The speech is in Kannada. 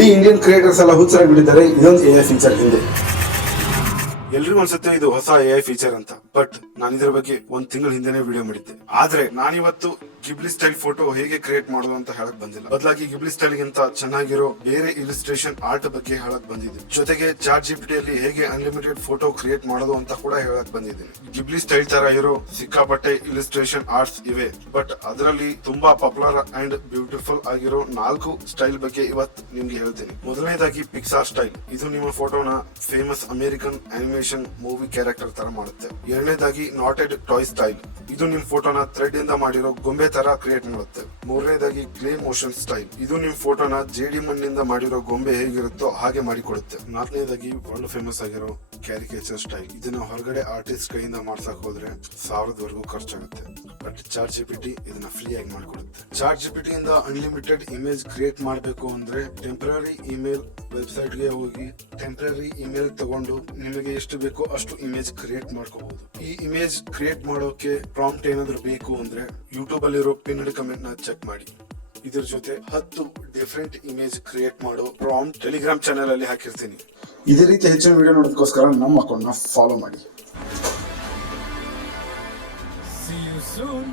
ಇಡೀ ಇಂಡಿಯನ್ ಕ್ರಿಯೇಟರ್ಸ್ ಎಲ್ಲ ಹುಚ್ಚರಾಗಿಬಿಟ್ಟಿದ್ದಾರೆ ಇದೊಂದು ಎಐ ಫೀಚರ್ ಹಿಂದೆ. ಎಲ್ರಿಗೂ ಅನ್ಸುತ್ತೆ ಇದು ಹೊಸ ಎಐ ಫೀಚರ್ ಅಂತ, ಬಟ್ ನಾನು ಇದ್ರ ಬಗ್ಗೆ ಒಂದ್ ತಿಂಗಳ ಹಿಂದೆನೆ ವಿಡಿಯೋ ಮಾಡಿದ್ದೆ. ಆದ್ರೆ ನಾನಿವತ್ತು ಗಿಬ್ಲಿ ಸ್ಟೈಲ್ ಫೋಟೋ ಹೇಗೆ ಕ್ರಿಯೇಟ್ ಮಾಡೋದು ಅಂತ ಹೇಳಕ್ ಬಂದಿಲ್ಲ. ಬದಲಾಗಿ ಗಿಬ್ಲಿ ಸ್ಟೈಲ್ ಗಿಂತ ಚೆನ್ನಾಗಿರೋ ಬೇರೆ ಇಲಿಸ್ಟ್ರೇಷನ್ ಆರ್ಟ್ ಬಗ್ಗೆ ಹೇಳಕ್ ಬಂದಿದ್ದೀನಿ. ಜೊತೆಗೆ ಚಾಟ್ ಜಿಪಿಟಿ ಅಲ್ಲಿ ಹೇಗೆ ಅನ್ಲಿಮಿಟೆಡ್ ಫೋಟೋ ಕ್ರಿಯೇಟ್ ಮಾಡೋದು ಅಂತ ಕೂಡ ಹೇಳಕ್ ಬಂದಿದ್ದೀನಿ. ಗಿಬ್ಲಿ ಸ್ಟೈಲ್ ತರ ಇರೋ ಸಿಕ್ಕಾಪಟ್ಟೆ ಇಲಿಸ್ಟ್ರೇಷನ್ ಆರ್ಟ್ಸ್ ಇವೆ, ಬಟ್ ಅದರಲ್ಲಿ ತುಂಬಾ ಪಾಪ್ಯುಲರ್ ಅಂಡ್ ಬ್ಯೂಟಿಫುಲ್ ಆಗಿರೋ 4 ಸ್ಟೈಲ್ ಬಗ್ಗೆ ಇವತ್ತು ನಿಮ್ಗೆ ಹೇಳ್ತೀನಿ. ಮೊದಲನೇದಾಗಿ ಪಿಕ್ಸಾರ್ ಸ್ಟೈಲ್. ಇದು ನಿಮ್ಮ ಫೋಟೋನ famous American animation movie character ತರ ಮಾಡುತ್ತೆ. ಎರಡನೇದಾಗಿ ನಾಟೆಡ್ ಟಾಯ್ ಸ್ಟೈಲ್. ಇದು ನಿಮ್ ಫೋಟೋನ ಥ್ರೆಡ್ ಇಂದ ಮಾಡಿರೋ ಗೊಂಬೆ ತರ ಕ್ರಿಯೇಟ್ ಮಾಡುತ್ತೆ. ಮೂರನೇದಾಗಿ ಕ್ಲೇ ಮೋಷನ್ ಸ್ಟೈಲ್. ಇದು ನಿಮ್ ಫೋಟೋನ ಜೇಡಿ ಮಣ್ಣಿಂದ ಮಾಡಿರೋ ಗೊಂಬೆ ಹೇಗಿರುತ್ತೋ ಹಾಗೆ ಮಾಡಿಕೊಡುತ್ತೆ. ನಾಲ್ಕನೇದಾಗಿ ವರ್ಲ್ಡ್ ಫೇಮಸ್ ಆಗಿರೋ ಕ್ಯಾರಿಕೇಚರ್ ಸ್ಟೈಲ್. ಇದನ್ನ ಹೊರಗಡೆ ಆರ್ಟಿಸ್ಟ್ ಕೈಯಿಂದ ಮಾಡ್ಸಕ್ ಹೋದ್ರೆ 1000 ಖರ್ಚಾಗುತ್ತೆ, ಬಟ್ ಚಾಟ್ ಜಿಪಿಟಿ ಇದನ್ನ ಫ್ರೀ ಆಗಿ ಮಾಡ್ಕೊಡುತ್ತೆ. ಚಾಟ್ ಜಿಪಿಟಿ ಇಂದ ಅನ್ಲಿಮಿಟೆಡ್ ಇಮೇಜ್ ಕ್ರಿಯೇಟ್ ಮಾಡಬೇಕು ಅಂದ್ರೆ ಟೆಂಪರರಿ ಇಮೇಲ್ ವೆಬ್ಸೈಟ್ ಗೆ ಹೋಗಿ ಟೆಂಪರರಿ ಇಮೇಲ್ ತಗೊಂಡು ನಿಮಗೆ ಎಷ್ಟು ಬೇಕೋ ಅಷ್ಟು ಇಮೇಜ್ ಕ್ರಿಯೇಟ್ ಮಾಡ್ಕೋಬಹುದು. ಈ ಇಮೇಜ್ ಕ್ರಿಯೇಟ್ ಮಾಡೋಕೆ ಪ್ರಾಂಪ್ಟ್ ಏನಾದ್ರು ಬೇಕು ಅಂದ್ರೆ ಯೂಟ್ಯೂಬ್ ಅಲ್ಲಿರೋ ಪಿನ್ಡ್ ಕಮೆಂಟ್ ನ ಚೆಕ್ ಮಾಡಿ. ಇದ್ರ ಜೊತೆ 10 ಡಿಫ್ರೆಂಟ್ ಇಮೇಜ್ ಕ್ರಿಯೇಟ್ ಮಾಡೋ ಪ್ರಾಂಪ್ಟ್ ಟೆಲಿಗ್ರಾಮ್ ಚಾನೆಲ್ ಅಲ್ಲಿ ಹಾಕಿರ್ತೀನಿ. ಇದೇ ರೀತಿ ಹೆಚ್ಚಿನ ವಿಡಿಯೋ ನೋಡೋದಕ್ಕೋಸ್ಕರ ನಮ್ಮ ಅಕೌಂಟ್ ನ ಫಾಲೋ ಮಾಡಿ. See you soon.